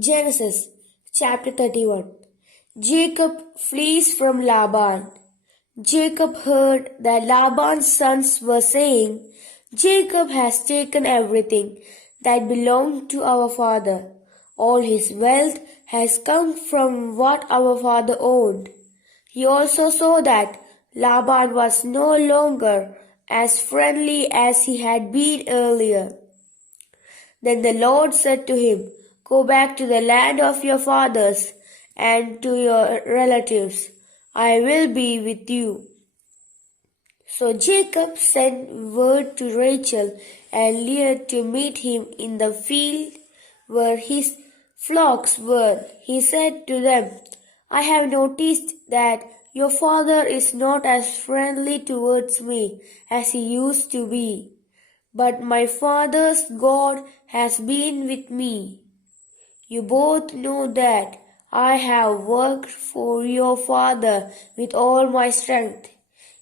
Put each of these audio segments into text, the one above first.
Genesis chapter 31. Jacob flees from Laban. Jacob heard that Laban's sons were saying, Jacob has taken everything that belonged to our father. All his wealth has come from what our father owned. He also saw that Laban was no longer as friendly as he had been earlier. Then the Lord said to him, Go back to the land of your fathers and to your relatives. I will be with you. So Jacob sent word to Rachel and Leah to meet him in the field where his flocks were. He said to them, I have noticed that your father is not as friendly towards me as he used to be. But my father's God has been with me. You both know that I have worked for your father with all my strength.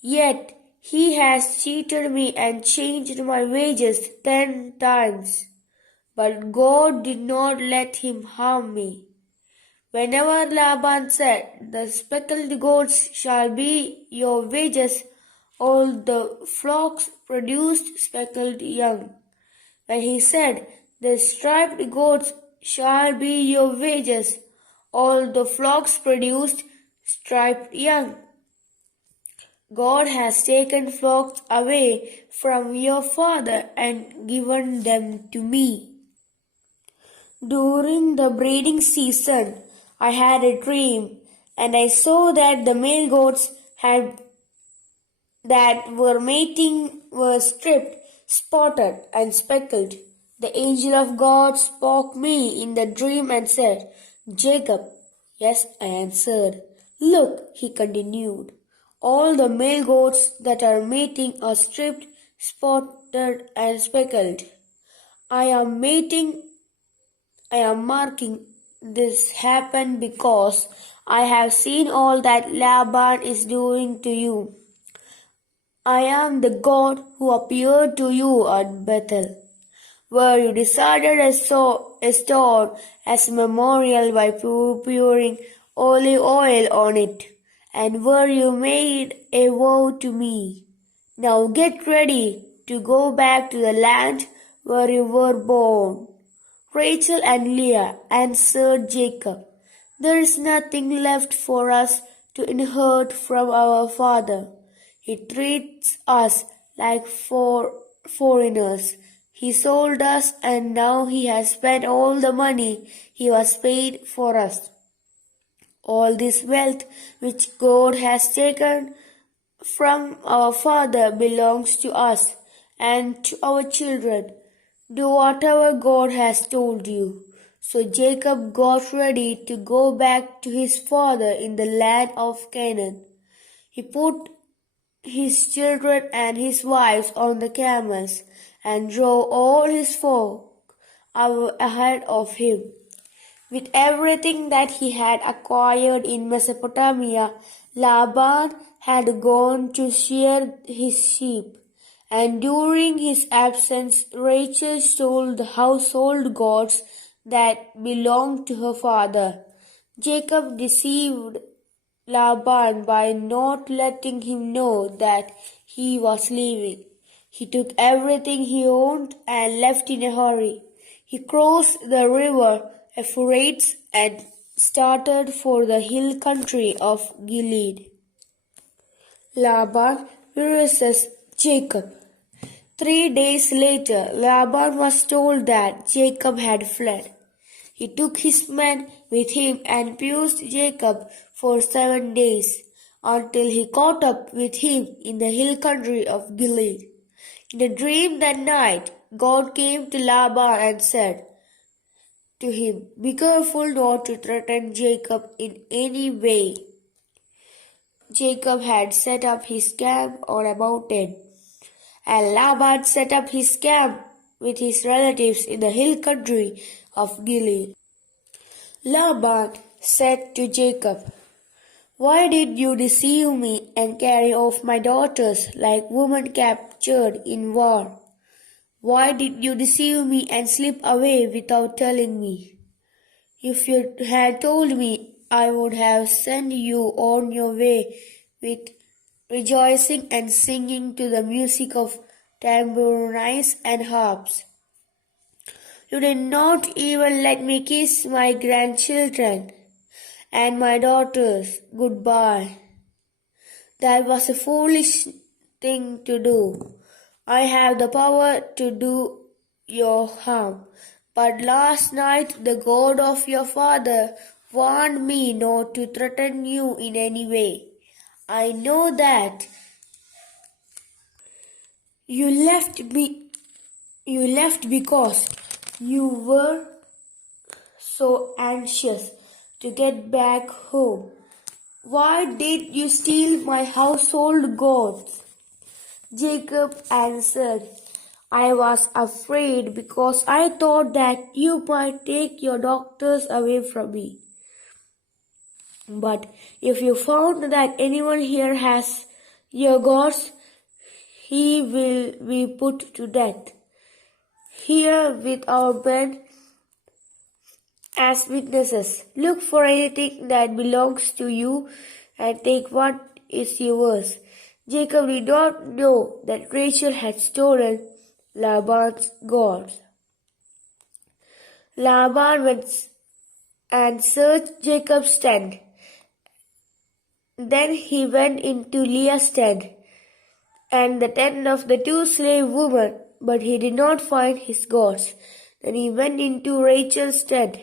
Yet he has cheated me and changed my wages 10 times. But God did not let him harm me. Whenever Laban said, The speckled goats shall be your wages, all the flocks produced speckled young. When he said, The striped goats shall be your wages, all the flocks produced striped young. God has taken flocks away from your father and given them to me. During the breeding season, I had a dream, and I saw that the male goats that were mating were stripped, spotted, and speckled. The angel of God spoke me in the dream and said, Jacob. Yes, I answered. Look, he continued, all the male goats that are mating are stripped, spotted, and speckled. I am marking this happen because I have seen all that Laban is doing to you. I am the God who appeared to you at Bethel, where you decided a stone as a memorial by pouring olive oil on it, and where you made a vow to me. Now get ready to go back to the land where you were born. Rachel and Leah answered Jacob, There is nothing left for us to inherit from our father. He treats us like foreigners. He sold us and now he has spent all the money he was paid for us. All this wealth which God has taken from our father belongs to us and to our children. Do whatever God has told you. So Jacob got ready to go back to his father in the land of Canaan. He put his children and his wives on the camels and drove all his folk ahead of him. With everything that he had acquired in Mesopotamia, Laban had gone to shear his sheep. And during his absence, Rachel stole the household gods that belonged to her father. Jacob deceived Laban by not letting him know that he was leaving. He took everything he owned and left in a hurry. He crossed the river Euphrates and started for the hill country of Gilead. Laban versus Jacob. 3 days later, Laban was told that Jacob had fled. He took his men with him and pursued Jacob for 7 days, until he caught up with him in the hill country of Gilead. In a dream that night, God came to Laban and said to him, Be careful not to threaten Jacob in any way. Jacob had set up his camp on a mountain, and Laban set up his camp with his relatives in the hill country of Gilead. Laban said to Jacob, Why did you deceive me and carry off my daughters like women captured in war? Why did you deceive me and slip away without telling me? If you had told me, I would have sent you on your way with rejoicing and singing to the music of tambourines and harps. You did not even let me kiss my grandchildren and my daughters goodbye. That was a foolish thing to do. I have the power to do your harm. But last night the God of your father warned me not to threaten you in any way. I know that you left because you were so anxious to get back home. Why did you steal my household gods? Jacob answered, I was afraid because I thought that you might take your daughters away from me. But if you found that anyone here has your gods, he will be put to death. Here with our men as witnesses, look for anything that belongs to you and take what is yours. Jacob did not know that Rachel had stolen Laban's gods. Laban went and searched Jacob's tent. Then he went into Leah's tent and the tent of the two slave women, but he did not find his gods. Then he went into Rachel's tent.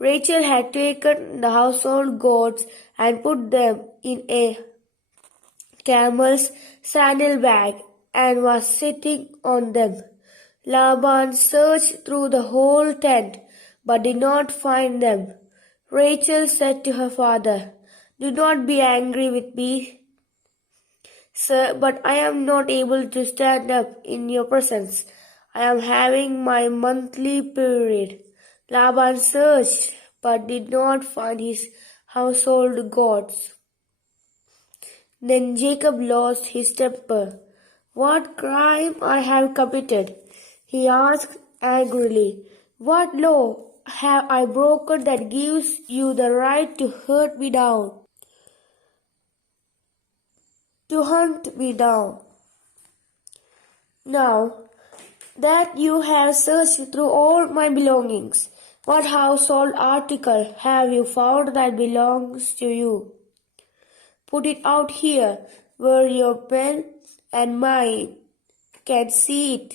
Rachel had taken the household gods and put them in a camel's saddle bag and was sitting on them. Laban searched through the whole tent, but did not find them. Rachel said to her father, Do not be angry with me, sir, but I am not able to stand up in your presence. I am having my monthly period. Laban searched, but did not find his household gods. Then Jacob lost his temper. What crime I have committed? He asked angrily. What law have I broken that gives you the right to hunt me down? Now that you have searched through all my belongings, what household article have you found that belongs to you? Put it out here where your men and mine can see it,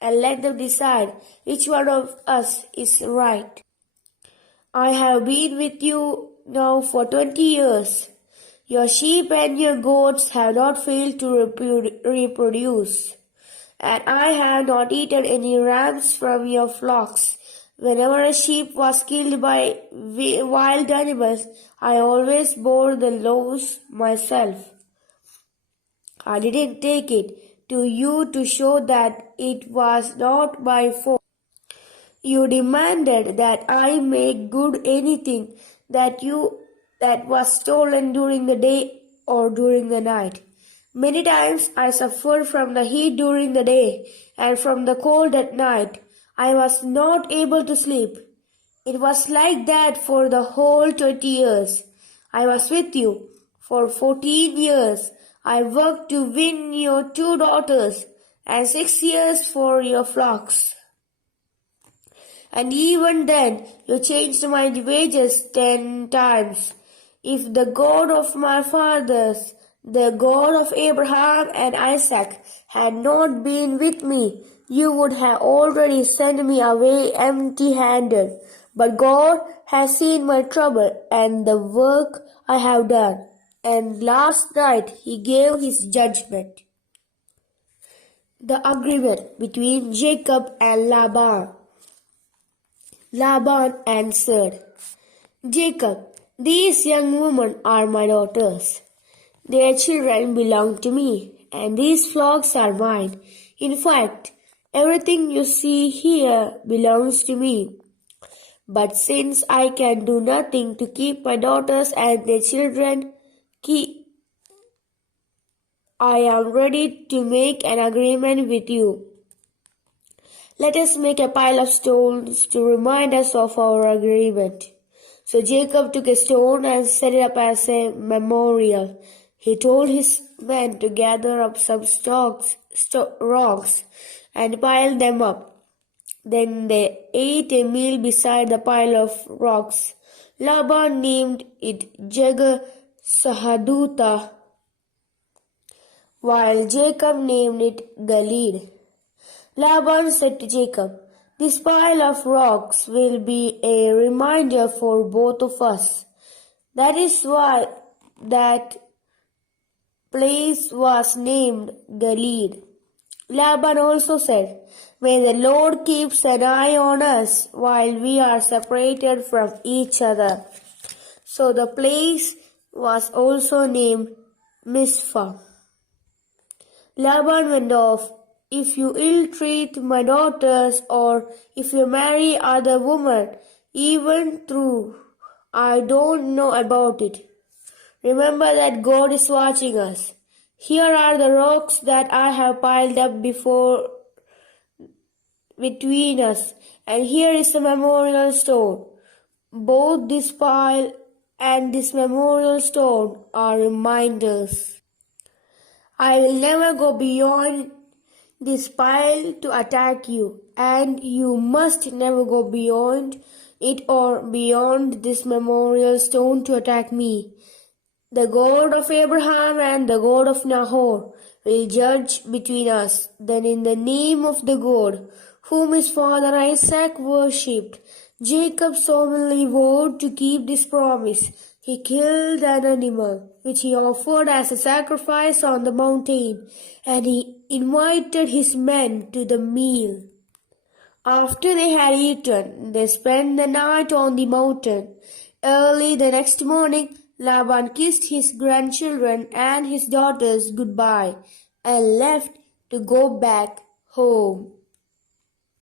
and let them decide which one of us is right. I have been with you now for 20 years. Your sheep and your goats have not failed to reproduce, and I have not eaten any rams from your flocks. Whenever a sheep was killed by wild animals, I always bore the loss myself. I didn't take it to you to show that it was not my fault. You demanded that I make good anything that was stolen during the day or during the night. Many times I suffered from the heat during the day and from the cold at night. I was not able to sleep. It was like that for the whole 20 years. I was with you for 14 years. I worked to win your 2 daughters and 6 years for your flocks. And even then, you changed my wages 10 times. If the God of my fathers, the God of Abraham and Isaac, had not been with me, you would have already sent me away empty-handed. But God has seen my trouble and the work I have done, and last night He gave His judgment. The agreement between Jacob and Laban. Laban answered, Jacob, these young women are my daughters. Their children belong to me, and these flocks are mine. In fact, everything you see here belongs to me. But since I can do nothing to keep my daughters and their children, I am ready to make an agreement with you. Let us make a pile of stones to remind us of our agreement. So Jacob took a stone and set it up as a memorial. He told his men to gather up some rocks and pile them up. Then they ate a meal beside the pile of rocks. Laban named it Jegar Sahadutha, while Jacob named it Gilead. Laban said to Jacob, "This pile of rocks will be a reminder for both of us." That is why that place was named Gilead. Laban also said, "May the Lord keep an eye on us while we are separated from each other." So the place was also named Mizpah. Laban went off. "If you ill-treat my daughters, or if you marry other women, even though I don't know about it, remember that God is watching us. Here are the rocks that I have piled up between us, and here is the memorial stone. Both this pile and this memorial stone are reminders. I will never go beyond this pile to attack you, and you must never go beyond it or beyond this memorial stone to attack me. The God of Abraham and the God of Nahor will judge between us." Then in the name of the God whom his father Isaac worshipped, Jacob solemnly vowed to keep this promise. He killed an animal, which he offered as a sacrifice on the mountain, and he invited his men to the meal. After they had eaten, they spent the night on the mountain. Early the next morning, Laban kissed his grandchildren and his daughters goodbye and left to go back home.